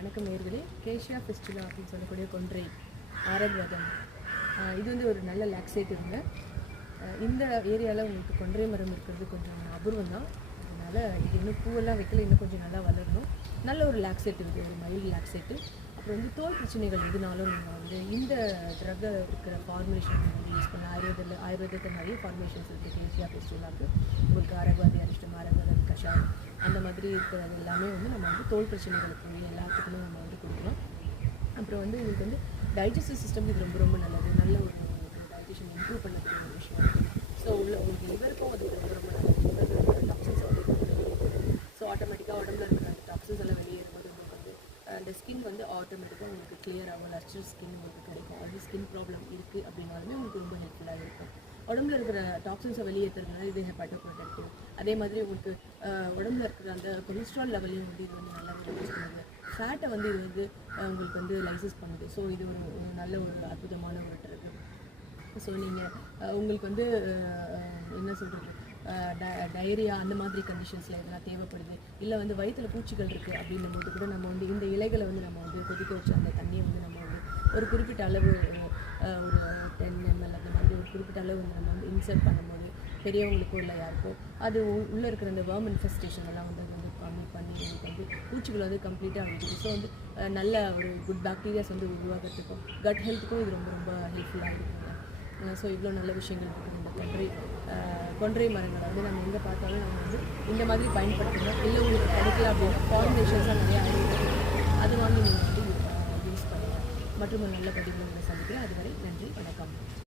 வணக்கம் நேயர்களே. Keshia festival அப்படின்னு சொல்லக்கூடிய கொன்றை ஆரத்வதம், இது வந்து ஒரு நல்ல லாக்ஸேட்டிவ்ங்க. இந்த ஏரியாவில் உங்களுக்கு கொன்றை மரம் இருக்கிறது கொஞ்சம் அபூர்வம் தான். அதனால் இது இன்னும் பூவெல்லாம் வைக்கல, இன்னும் கொஞ்சம் நல்லா வளரணும். நல்ல ஒரு லாக்ஸேட்டிவ், இது ஒரு மைல்டு லாக்ஸேட்டிவ். அப்புறம் வந்து தோல் பிரச்சனைகள் எதுனாலும் நீங்கள் வந்து இந்த ட்ரக்கை இருக்கிற ஃபார்முலேஷன் வந்து யூஸ் பண்ண ஆயுர்வேதத்தில் நிறைய ஃபார்முலேஷன்ஸ் இருக்குது. கேஷியா ஃபெஸ்டிவலாக உங்களுக்கு அரகவாதி அரிஷ்டம், அரகவாதி கஷாயம், அந்த மாதிரி இருக்கிறது எல்லாமே வந்து நம்ம வந்து தோல் பிரச்சனைகளுக்கு எல்லாத்துக்குமே நம்ம வந்து கொடுக்கலாம். அப்புறம் வந்து உங்களுக்கு வந்து டைஜஸ்டிவ் சிஸ்டம் இது ரொம்ப ரொம்ப நல்லது. நல்ல ஒரு டைஜஷன் இம்ப்ரூவ் பண்ணக்கூடிய ஒரு விஷயம் இருக்குது. ஸோ உங்களுக்கு லிவருக்கும் அது ரொம்ப ரொம்ப நல்லது. லிவரில் டாக்ஸின்ஸ் ஸோ ஆட்டோமேட்டிக்காக உடம்புல இருக்கிற அந்த டாக்ஸின்ஸ் எல்லாம் வெளியேறும்போது உங்களுக்கு வந்து அந்த ஸ்கின் வந்து ஆட்டோமேட்டிக்காக உங்களுக்கு கிளியர் ஆகும். லஸ்டர் ஸ்கின் உங்களுக்கு கிடைக்கும். அது ஸ்கின் ப்ராப்ளம் இருக்குது அப்படின்னாலுமே உங்களுக்கு ரொம்ப ஹெல்ப்ஃபுல்லாக இருக்கும். உடம்புல இருக்கிற டாக்ஸின்ஸை வெளியேற்றுறதுனால இது ஹெப்பாட்டோப்ரொடக்டிவ். அதே மாதிரி உங்களுக்கு உடம்புல இருக்கிற அந்த கொலஸ்ட்ரால் லெவலையும் வந்து இது வந்து நல்லாவே ரெடியூஸ் பண்ணுது. ஃபேட்டை வந்து இது வந்து உங்களுக்கு வந்து லைசஸ் பண்ணுது. ஸோ இது ஒரு நல்ல ஒரு அற்புதமான ஒரு ட்ரக். ஸோ நீங்கள் உங்களுக்கு வந்து என்ன சொல்கிறது, டயரியா அந்த மாதிரி கண்டிஷன்ஸில் இதெல்லாம் தேவைப்படுது, இல்லை வந்து வயிற்றில் பூச்சிகள் இருக்குது அப்படின்னும் போது கூட நம்ம வந்து இந்த இலைகளை வந்து நம்ம வந்து கொதிக்க வச்சு அந்த தண்ணியை வந்து நம்ம வந்து ஒரு குறிப்பிட்ட அளவு ஒரு 10 ml அந்த மாதிரி ஒரு குறிப்பிட்ட அளவு வந்து நம்ம வந்து இன்சர்ட் பண்ணும்போது பெரியவங்களுக்கோ இல்லை யாருக்கோ அது உள்ளே இருக்கிற அந்த வேர்ம் இன்ஃபெஸ்டேஷன் எல்லாம் வந்து கம்மி பண்ணி உங்களுக்கு வந்து பூச்சிகள் வந்து கம்ப்ளீட்டாக அழிக்குது. ஸோ வந்து நல்ல ஒரு குட் பாக்டீரியாஸ் வந்து உருவாகிறதுக்கும் கட் ஹெல்த்துக்கும் இது ரொம்ப ரொம்ப ஹெல்ப்ஃபுல்லாக இருக்குங்க. ஸோ இவ்வளோ நல்ல விஷயங்கள் இருக்குது இந்த கொன்றை மரங்களை வந்து நம்ம எங்கே பார்த்தாலும் நம்ம வந்து இந்த மாதிரி பயன்படுத்தணும். இல்லை உங்களுக்கு கிடைக்கல அப்படின்னா ஃபார்முலேஷன்ஸாக நிறைய ஆயுர்வேதம் அது வாங்கி நீங்கள் வந்து யூஸ் பண்ணுங்கள். மற்றும் ஒரு நல்ல பதிவு உங்களை சந்திக்கிறேன். அதுவரை நன்றி, வணக்கம்.